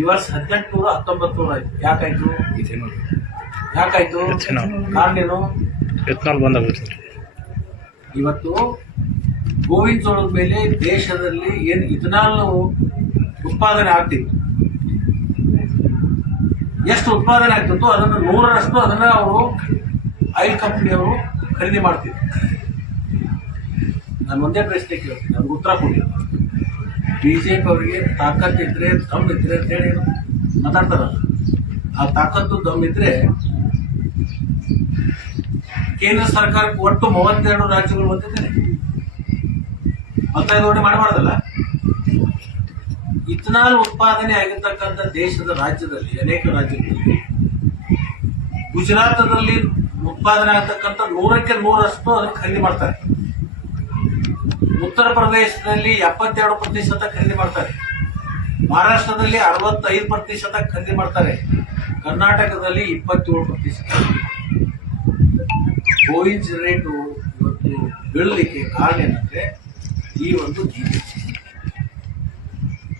ಈ ವರ್ಷ 1800 1900 ಆಯ್ತು. ಯಾಕಾಯ್ತು? ಕಾರಣ ಏನು? ಎತ್ನಾಲ್ ಬಂದಾಗುತ್ತೆ. ಇವತ್ತು ಗೋವಿನ ಜೋಳದ ಮೇಲೆ ದೇಶದಲ್ಲಿ ಏನು ಇಥನಾಲ್ ಉತ್ಪಾದನೆ ಆಗ್ತಿತ್ತು, ಎಷ್ಟು ಉತ್ಪಾದನೆ ಆಗ್ತಿತ್ತು ಅದನ್ನು 100ರಷ್ಟು ಅದನ್ನ ಅವರು ಆಯಿಲ್ ಕಂಪನಿಯವರು ಖರೀದಿ ಮಾಡ್ತಿದ್ರು. ನಾನು ಒಂದೇ ಪ್ರಶ್ನೆ ಕೇಳ್ತೀನಿ, ಅವ್ರಿಗೆ ಉತ್ತರ ಕೊಡಿ. ಬಿಜೆಪಿ ಅವರಿಗೆ ತಾಕತ್ತಿದ್ರೆ ದಮ್ ಇದ್ರೆ ಅಂತ ಹೇಳಿ ಮಾತಾಡ್ತಾರಲ್ಲ, ಆ ತಾಕತ್ತು ದಮ್ ಇದ್ರೆ ಕೇಂದ್ರ ಸರ್ಕಾರಕ್ಕೆ ಒಟ್ಟು 32 ರಾಜ್ಯಗಳು ಬಂದಿದ್ದಾರೆ. 15 ಕೋಟಿ ಮಾಡಬಾರ್ದಲ್ಲ. ಇಥನಾಲ್ ಉತ್ಪಾದನೆ ಆಗಿರ್ತಕ್ಕಂಥ ದೇಶದ ರಾಜ್ಯದಲ್ಲಿ ಅನೇಕ ರಾಜ್ಯಗಳಲ್ಲಿ ಗುಜರಾತದಲ್ಲಿ ಉತ್ಪಾದನೆ ಆಗ್ತಕ್ಕಂಥ 100ಕ್ಕೆ 100ರಷ್ಟು ಅದನ್ನು ಖರೀದಿ ಮಾಡ್ತಾರೆ. ಉತ್ತರ ಪ್ರದೇಶದಲ್ಲಿ 72% ಖರೀದಿ ಮಾಡ್ತಾರೆ. ಮಹಾರಾಷ್ಟ್ರದಲ್ಲಿ 65% ಖರೀದಿ ಮಾಡ್ತಾರೆ. ಕರ್ನಾಟಕದಲ್ಲಿ 27%. ಗೋವಿನ ರೇಟು ಇವತ್ತು ಬೀಳಲಿಕ್ಕೆ ಕಾರಣ ಏನಂದ್ರೆ ಈ ಒಂದು ನೀತಿ.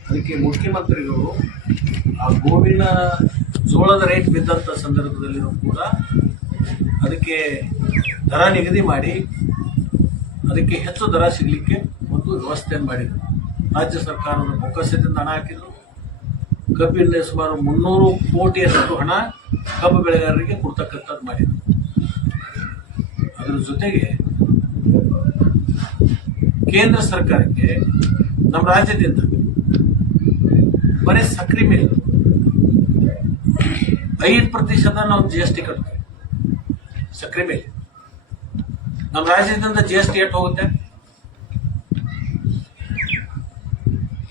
ಅದಕ್ಕೆ ಮುಖ್ಯಮಂತ್ರಿಗಳು ಆ ಗೋವಿನ ಜೋಳದ ರೇಟ್ ಬಿದ್ದಂಥ ಸಂದರ್ಭದಲ್ಲಿಯೂ ಕೂಡ ಅದಕ್ಕೆ ದರ ನಿಗದಿ ಮಾಡಿ ಅದಕ್ಕೆ ಹೆಚ್ಚು ದರ ಸಿಗಲಿಕ್ಕೆ ಒಂದು ವ್ಯವಸ್ಥೆಯನ್ನು ಮಾಡಿದರು. ರಾಜ್ಯ ಸರ್ಕಾರದ ಬೊಕ್ಕಸದಿಂದ ಹಣ ಹಾಕಿದ್ರು. ಕಬ್ಬಿನ ಸುಮಾರು 300 ಕೋಟಿಯಷ್ಟು ಹಣ ಕಬ್ಬು ಬೆಳೆಗಾರರಿಗೆ ಕೊಡ್ತಕ್ಕಂಥದ್ದು ಮಾಡಿದರು. ಅದರ ಜೊತೆಗೆ ಕೇಂದ್ರ ಸರ್ಕಾರಕ್ಕೆ ನಮ್ಮ ರಾಜ್ಯದಿಂದ ಬರೀ ಸಕ್ಕರೆ ಮೇಲೆ 5% ನಾವು GST ಕಟ್ತೀವಿ. ಸಕ್ಕರೆ ಮೇಲೆ ನಮ್ಮ ರಾಜ್ಯದಿಂದ GST ಎಷ್ಟು ಹೋಗುತ್ತೆ?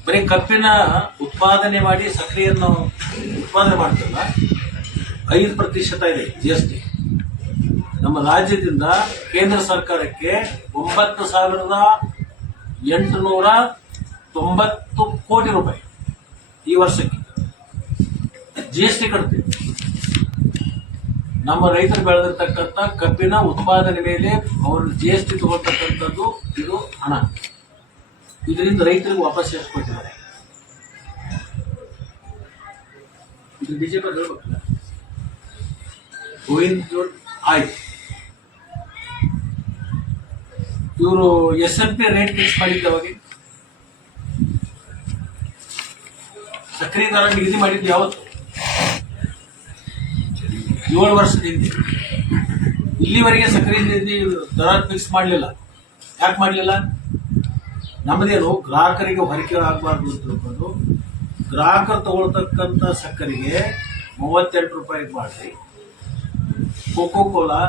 ಬರೀ ಕಬ್ಬಿನ ಉತ್ಪಾದನೆ ಮಾಡಿ ಸಕ್ಕರೆಯನ್ನು ಉತ್ಪಾದನೆ ಮಾಡ್ತಿಲ್ಲ, 5% ಇದೆ GST. ನಮ್ಮ ರಾಜ್ಯದಿಂದ ಕೇಂದ್ರ ಸರ್ಕಾರಕ್ಕೆ 9,890 ಕೋಟಿ ರೂಪಾಯಿ ಈ ವರ್ಷಕ್ಕೆ GST ಕಟ್ತೀವಿ. ನಮ್ಮ ರೈತರು ಬೆಳೆದಿರ್ತಕ್ಕಂಥ ಕಬ್ಬಿನ ಉತ್ಪಾದನೆ ಮೇಲೆ ಅವರು GST ತಗೊಳ್ತಕ್ಕಂಥದ್ದು ಇದು ಹಣ. ಇದರಿಂದ ರೈತರಿಗೆ ವಾಪಸ್ ಎಷ್ಟು ಕೊಟ್ಟಿದ್ದಾರೆ? ಇದು ಬಿಜೆಪಿ ಹೇಳ್ಬೇಕಲ್ಲ. ಗೋವಿಂದ ಆಯ್ತು, ಇವರು SMP ರೇಟ್ ಫಿಕ್ಸ್ ಮಾಡಿದ್ದ ಅವಾಗ ಸಕ್ಕರೆ ದರ ನಿಗದಿ ಮಾಡಿದ್ದು ಯಾವತ್ತು? 7 ವರ್ಷದ ಹಿಂದೆ. ಇಲ್ಲಿವರೆಗೆ ಸಕ್ಕರೆ ದರ ಫಿಕ್ಸ್ ಮಾಡಲಿಲ್ಲ. ಯಾಕೆ ಮಾಡಲಿಲ್ಲ? ನಮ್ಮದೇನು ಗ್ರಾಹಕರಿಗೆ ಹೊರಕೆ ಆಗಬಾರ್ದು ಅಂತ ತಿಳ್ಕೊಂಡು ಗ್ರಾಹಕರು ತಗೊಳ್ತಕ್ಕಂಥ ಸಕ್ಕರೆಗೆ 38 ರೂಪಾಯಿಗೆ ಮಾಡಿ ಕೋಕೋ ಕೋಲಾ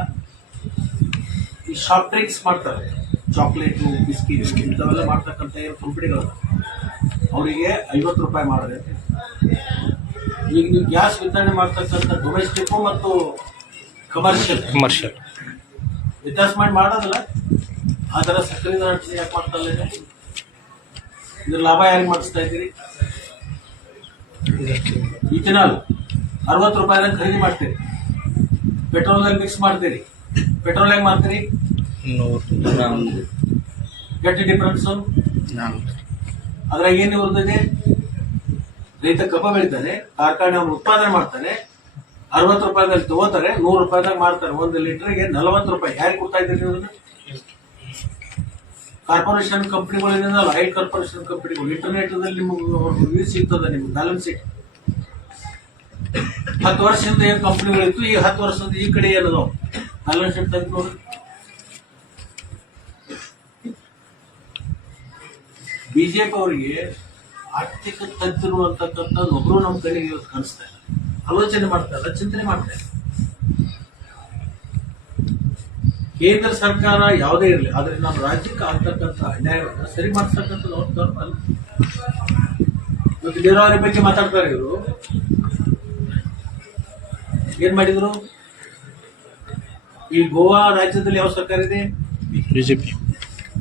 ಈ ಸಾಫ್ಟ್ ಡ್ರಿಂಕ್ಸ್ ಮಾಡ್ತಾರೆ, ಚಾಕ್ಲೇಟು ಬಿಸ್ಕಿಟ್ ಇಂಥವೆಲ್ಲ ಮಾಡ್ತಕ್ಕಂಥ ಏನು ಕಂಪನಿಗಳು ಅವರಿಗೆ 50 ರೂಪಾಯಿ ಮಾಡಿದ್ರೆ, ಈಗ ನೀವು ಗ್ಯಾಸ್ ವಿತರಣೆ ಮಾಡ್ತಕ್ಕಂಥ ಡೊಮೆಸ್ಟಿಕ್ ಮತ್ತು ಕಮರ್ಷಿಯಲ್ ವ್ಯತ್ಯಾಸ ಮಾಡಿ ಮಾಡೋದಿಲ್ಲ. ಆ ಥರ ಸಕ್ಕರೆ ದರ ಯಾಕೆ ಮಾಡ್ತಾ ಇಲ್ಲ? ಇದ್ರ ಲಾಭ ಯಾರಿಗೆ ಮಾಡಿಸ್ತಾ ಇದ್ದೀರಿ? ಇಥನಾಲ್ 60 ರೂಪಾಯಿದಾಗ ಖರೀದಿ ಮಾಡ್ತೀರಿ, ಪೆಟ್ರೋಲ್ದಾಗ ಮಿಕ್ಸ್ ಮಾಡ್ತೀರಿ. ಪೆಟ್ರೋಲ್ ಹೆಂಗೆ ಮಾಡ್ತೀರಿ? Get difference. ಅದ್ರಾಗ ಏನು ಬರ್ತದೆ? ರೈತ ಕಬ್ಬ ಬೆಳಿತಾನೆ, ಕಾರ್ಖಾನೆ ಅವನು ಉತ್ಪಾದನೆ ಮಾಡ್ತಾನೆ, 60 ರೂಪಾಯಿದಲ್ಲಿ ತಗೋತಾರೆ, 100 ರೂಪಾಯಿದಾಗ ಮಾಡ್ತಾರೆ. 1 ಲೀಟರ್ಗೆ 40 ರೂಪಾಯಿ. ಯಾರಿಗೆ ಕೊಡ್ತಾ ಇದ್ದೀರಿ ನೀವು? ಕಾರ್ಪೊರೇಷನ್ ಕಂಪನಿಗಳಿಂದ, ಆಯಿಲ್ ಕಾರ್ಪೊರೇಷನ್ ಕಂಪನಿಗಳು. ಇಂಟರ್ನೆಟ್ದಲ್ಲಿ ನಿಮಗೆ ವ್ಯೂ ಸಿಗ್ತದೆ, ನಿಮ್ಗೆ ಬ್ಯಾಲೆನ್ಸ್ ಶೀಟ್. 10 ವರ್ಷದಿಂದ ಏನು ಕಂಪನಿಗಳಿತ್ತು, ಈ 10 ವರ್ಷದಿಂದ ಈ ಕಡೆ ಏನದು ಬ್ಯಾಲೆನ್ಸ್ ಶೀಟ್ ತೆಗೆದು ನೋಡಿ. ಬಿಜೆಪಿ ಅವರಿಗೆ ಆರ್ಥಿಕ ತಜ್ಞರು ಅಂತಕ್ಕಂಥ ಒಬ್ರು ನಮ್ಮ ಕಡೆಗೆ ಇವತ್ತು ಕಾಣಿಸ್ತಾ ಇಲ್ಲ. ಆಲೋಚನೆ ಮಾಡ್ತಾ ಇಲ್ಲ, ಚಿಂತನೆ ಮಾಡ್ತಾ ಇಲ್ಲ. ಕೇಂದ್ರ ಸರ್ಕಾರ ಯಾವುದೇ ಇರಲಿ, ಆದ್ರೆ ನಮ್ಮ ರಾಜ್ಯಕ್ಕೆ ಆಗ್ತಕ್ಕಂಥ ಅನ್ಯಾಯವನ್ನು ಸರಿ ಮಾಡಿಸ್ತಕ್ಕಂಥದ್ದು ಅವ್ರ ಧರ್ಮ ಅಲ್ಲ. ಇವತ್ತು ನೀರಾವರಿ ಬಗ್ಗೆ ಮಾತಾಡ್ತಾರೆ ಇವರು. ಏನ್ ಮಾಡಿದ್ರು? ಈ ಗೋವಾ ರಾಜ್ಯದಲ್ಲಿ ಯಾವ ಸರ್ಕಾರ ಇದೆ? ಬಿಜೆಪಿ.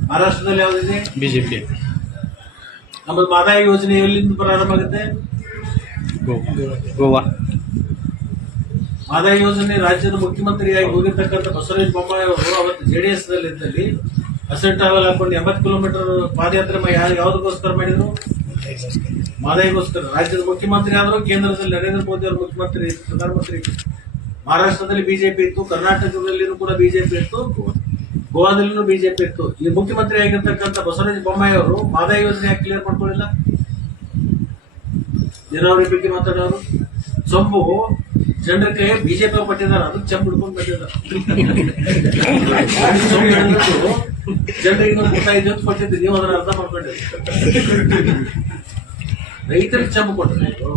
ಮಹಾರಾಷ್ಟ್ರದಲ್ಲಿ ಯಾವ್ದಿದೆ? ಬಿಜೆಪಿ. ನಮ್ಮದು ಮಹದಾಯಿ ಯೋಜನೆ ಎಲ್ಲಿಂದ ಪ್ರಾರಂಭ ಆಗುತ್ತೆ? ಗೋವಾ. ಮಹದಾಯಿ ಯೋಜನೆ ರಾಜ್ಯದ ಮುಖ್ಯಮಂತ್ರಿಯಾಗಿ ಹೋಗಿರ್ತಕ್ಕಂಥ ಬಸವರಾಜ ಬೊಮ್ಮಾಯಿ ಅವರು ಅವತ್ತು JDS ದಲ್ಲಿ ಇದ್ದಲ್ಲಿ ಹಸಿರು ಟವಲ್ ಹಾಕೊಂಡು 80 ಕಿಲೋಮೀಟರ್ ಪಾದಯಾತ್ರೆ ಯಾವ್ದಕ್ಕೋಸ್ಕರ ಮಾಡಿದ್ರು? ಮಾದೈಗೋಸ್ಕರ ರಾಜ್ಯದ ಮುಖ್ಯಮಂತ್ರಿ ಆದರೂ ಕೇಂದ್ರದಲ್ಲಿ ನರೇಂದ್ರ ಮೋದಿ ಅವರು ಮುಖ್ಯಮಂತ್ರಿ ಪ್ರಧಾನಮಂತ್ರಿ. ಮಹಾರಾಷ್ಟ್ರದಲ್ಲಿ ಬಿಜೆಪಿ ಇತ್ತು, ಕರ್ನಾಟಕದಲ್ಲಿನೂ ಕೂಡ ಬಿಜೆಪಿ ಇತ್ತು, ಗೋವಾದಲ್ಲಿನೂ ಬಿಜೆಪಿ ಇತ್ತು. ಈ ಮುಖ್ಯಮಂತ್ರಿ ಆಗಿರ್ತಕ್ಕಂಥ ಬಸವರಾಜ ಬೊಮ್ಮಾಯಿ ಅವರು ಮಾದಾಯಿ ಯೋಜನೆ ಯಾಕೆ ಕ್ಲಿಯರ್ ಮಾಡ್ಕೊಳ್ಳಿಲ್ಲ? ನೀರಾವರಿ ಬಗ್ಗೆ ಮಾತಾಡೋರು ಚಂಬು ಜನರಿಗೆ ಬಿಜೆಪಿ ಕೊಟ್ಟಿದ್ದಾರೆ, ಅದು ಚಂಬು ಹಿಡ್ಕೊಂಡು ಬಂದಿದ್ದಾರೆ. ಜನರಿಗೆ 35 ಅಂತ ಕೊಟ್ಟಿದ್ದು, ನೀವು ಅದರ ಅರ್ಥ ಮಾಡ್ಕೊಂಡಿದ್ದೀರಿ. ರೈತರಿಗೆ ಚಂಬು ಕೊಟ್ಟರೆ ನೀವು